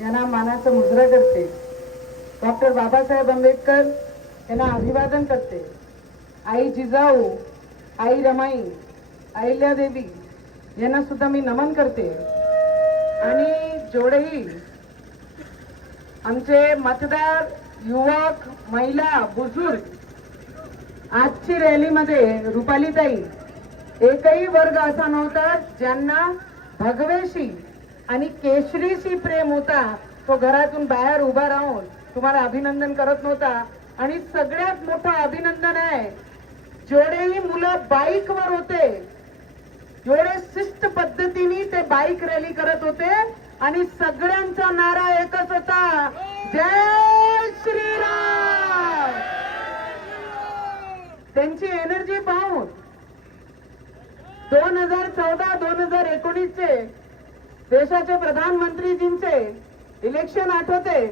यांना मानाचं मुद्रा करते. डॉक्टर बाबासाहेब आंबेडकर यांना अभिवादन करते. आई जिजाऊ, आई रमाई, अहिल्यादेवी यांना सुद्धा मी नमन करते. आणि जेवढेही आमचे मतदार, युवक, महिला, बुजुर्ग आजची रॅलीमध्ये रुपालीताई एकही वर्ग असा नव्हता ज्यांना भगवेशी आणि केशरीशी प्रेम होता तो घरातून बाहेर उभा राहून तुम्हाला अभिनंदन करत नव्हता. आणि सगळ्यात मोठं अभिनंदन आहे जेवढेही मुलं बाईकवर होते, जेवढे शिस्त पद्धतीने ते बाईक रॅली करत होते आणि सगळ्यांचा नारा एकच होता, जय श्रीराम. त्यांची एनर्जी पाहून 2014-2019 चे देशाचे प्रधानमंत्रीजींचे इलेक्शन आठवते.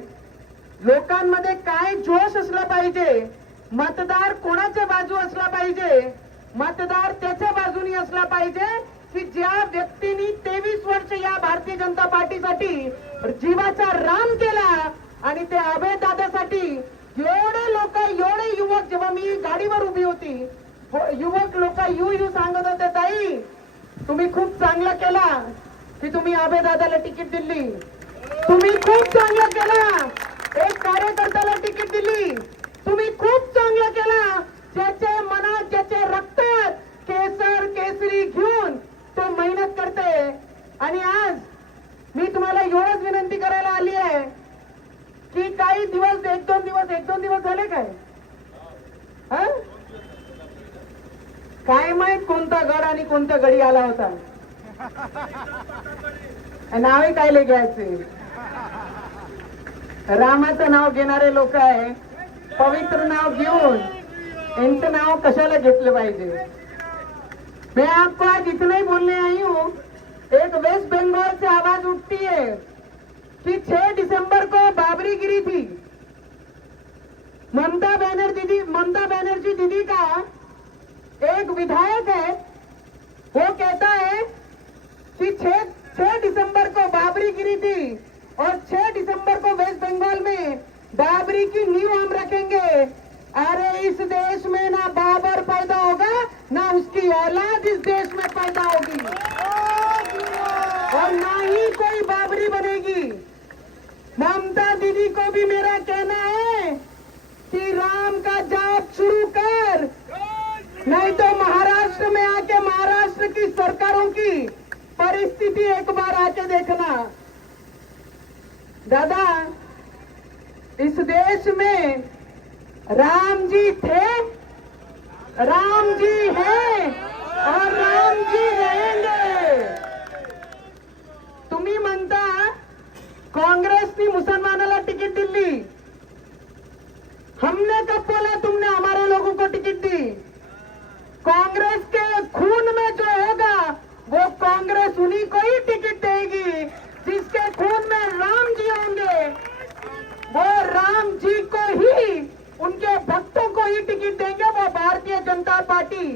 लोकांमध्ये काय जोश असला पाहिजे, मतदार कोणाच्या बाजू असला पाहिजे, मतदार त्याच्या बाजूनी असला पाहिजे की ज्या व्यक्तीने 23 वर्ष या भारतीय जनता पार्टीसाठी जीवाचा राम केला आणि ते अभय दादासाठी एवढे लोक, एवढे युवक, जेव्हा मी गाडीवर उभी होती युवक लोक यू सांगत होते, ताई तुम्ही खूप चांगला केला की तुम्ही अभय दादाला तिकीट दिली, तुम्ही खूप चांगला केला एक कार्यकर्त्याला तिकीट दिली, तुम्ही खूप चांगला केला ज्याच्या मनात, ज्याच्या रक्तात केसर केसरी घेऊन तो मेहनत करते. आणि आज मी तुम्हाला एवढंच विनंती करायला आली आहे की काही दिवस, एक दोन दिवस झाले काय, काय माहित कोणता गड आणि कोणता गडी आला होता, नावही काय घ्यायचे. रामाचं नाव घेणारे लोक आहे, पवित्र नाव घेऊन यांचं नाव कशाला घेतलं पाहिजे. मैं आपको आज इतना ही बोलने आई हूँ, एक वेस्ट बंगाल से आवाज उठती है कि 6 दिसंबर को बाबरी गिरी थी. ममता बनर्जी दीदी का एक विधायक है, वो कहता है कि 6 दिसंबर को बाबरी गिरी थी और 6 दिसंबर को वेस्ट बंगाल में बाबरी की नींव हम रखेंगे. अरे इस देश में ना बाबर पैदा होगा ना उसकी औलाद इस देश में पैदा होगी और ना ही कोई बाबरी बनेगी. ममता दीदी को भी मेरा कहना है कि राम का जाप शुरू कर, नहीं तो महाराष्ट्र में आके महाराष्ट्र की सरकारों की परिस्थिति एक बार आके देखना. दादा, इस देश में राम जी थे, राम जी हैं और राम जी रहेंगे. तुम्ही म्हणता कांग्रेसनी मुसलमानाला तिकीट दिली, हमने कब बोला तुमने हमारे लोगों को टिकट दी. कांग्रेस के खून में जो होगा वो कांग्रेस उन्हीं को ही टिकट देगी जिसके खून में राम जी होंगे. वो राम जी को ही, उनके भक्तों को ही टिकट देंगे. वो भारतीय जनता पार्टी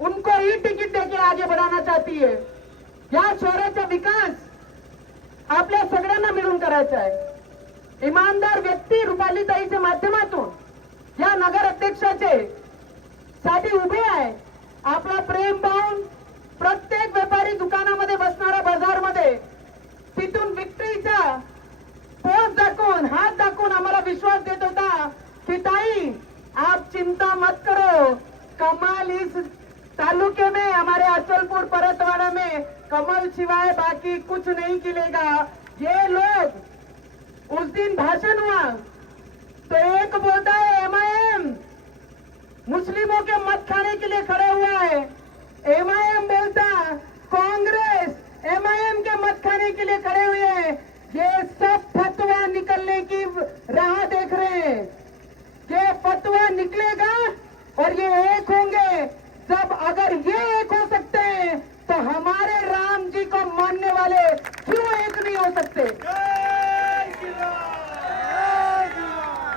उनको ही टिकट देके आगे बढ़ाना चाहती है. या शहराचा विकास आपल्या सगळ्यांना मिळून करायचा आहे. इमानदार व्यक्ती रुपालीताईच्या माध्यमातून या नगर अध्यक्षाचे साठी उभे आहे. आपला प्रेम पाहून प्रत्येक व्यापारी दुकानामध्ये बसणारा, बाजारमध्ये, तिथून विक्रीचा पोस्ट दाखवून, हात दाखवून आम्हाला विश्वास देत होता कि ताई आप चिंता मत करो, कमल इस तालुके में, हमारे अचलपुर परतवाड़ा में कमल सिवाय बाकी कुछ नहीं खिलेगा. ये लोग, उस दिन भाषण हुआ तो एक बोलता है एमआईएम मुस्लिमों के मत खाने के लिए खड़े हुआ है, एमआईएम बोलता कांग्रेस एमआईएम के मत खाने के लिए खड़े हुए हैं. ये सब फतवा निकलने की राह देख रहे हैं. ये फतवा निकलेगा और ये एक होंगे. जब अगर ये एक हो सकते हैं तो हमारे राम जी को मानने वाले क्यों एक नहीं हो सकते.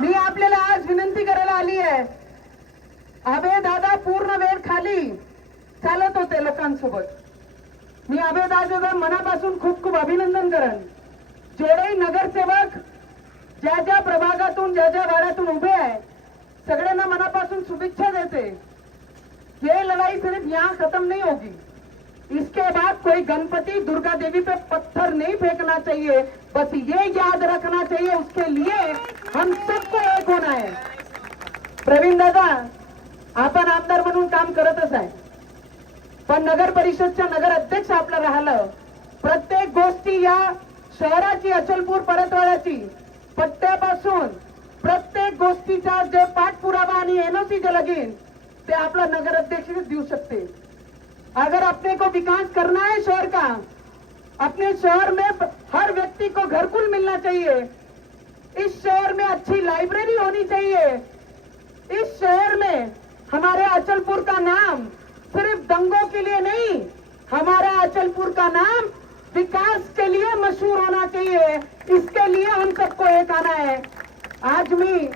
मी आपल्याला आज विनंती करायला आली आहे. अभय दादा पूर्ण वेळ खाली चालत होते लोकांसोबत. मी अभय दादाचं मनापासून खूप खूप अभिनंदन करेन. जेवढे नगर ज्या ज्या प्रभागातून ज्या ज्या वाड्यातून उभे आहे सगळ्यांना मनापासून शुभेच्छा देते। ये लड़ाई सिर्फ यहाँ खत्म नहीं होगी, इसके बाद कोई गणपति दुर्गा देवी पे पत्थर नहीं फेंकना चाहिए, बस ये याद रखना चाहिए, उसके लिए हम सबको एक होना है। प्रवीण दादा, आपण आमदार म्हणून काम करतच आहे, पण नगर परिषदच्या नगर अध्यक्ष आपलं राहिलं, प्रत्येक गोष्टी या शहराची अचलपूर परतवाड्याची पट्ट्यापासून प्रत्येक गोष्टीचा जे पाठपुरावा आणि एनओसी जे लगीन ते आपला नगर अध्यक्ष देऊ शकते। अगर अपने को विकास करना है शहर का, अपने शहर में हर व्यक्ति को घरकुल मिलना चाहिए, इस शहर में अच्छी लाइब्रेरी होनी चाहिए, इस शहर में हमारे अचलपुर का नाम सिर्फ दंगों के लिए नहीं, हमारा अचलपुर का नाम विकास के लिए मशहूर होना चाहिए, इसके लिए हम सबको एक आना है। आज मी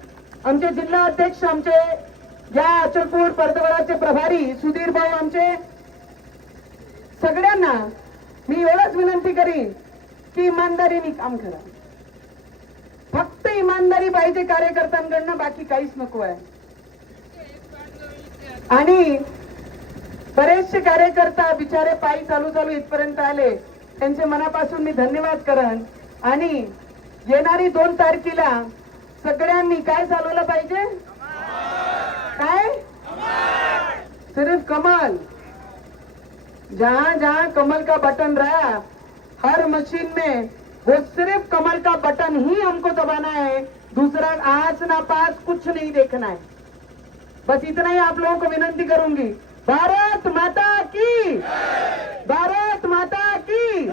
आमचे जिल्हा अध्यक्ष, आमचे या अचलपूर परतवाडाचे प्रभारी सुधीर भाऊ, आमचे सगळ्यांना मी एवढंच विनंती करीन की इमानदारीने काम करा, फक्त इमानदारी पाहिजे कार्यकर्त्यांकडनं, बाकी काहीच नको आहे। आणि बरेचसे कार्यकर्ता बिचारे पायी चालू इथपर्यंत आले, त्यांचे मनापासून मी धन्यवाद करन। आणि येणारी 2 तारखेला सगळ्यांनी काय चालवलं पाहिजे? काय? सिर्फ कमल। जहां जहां कमल का बटन रहा, हर मशीन में वो सिर्फ कमल का बटन ही हमको दबाना है, दूसरा आज ना पास कुछ नहीं देखना है। बस इतना ही आप लोगों को विनंती करूंगी। भारत माता की, भारत माता की।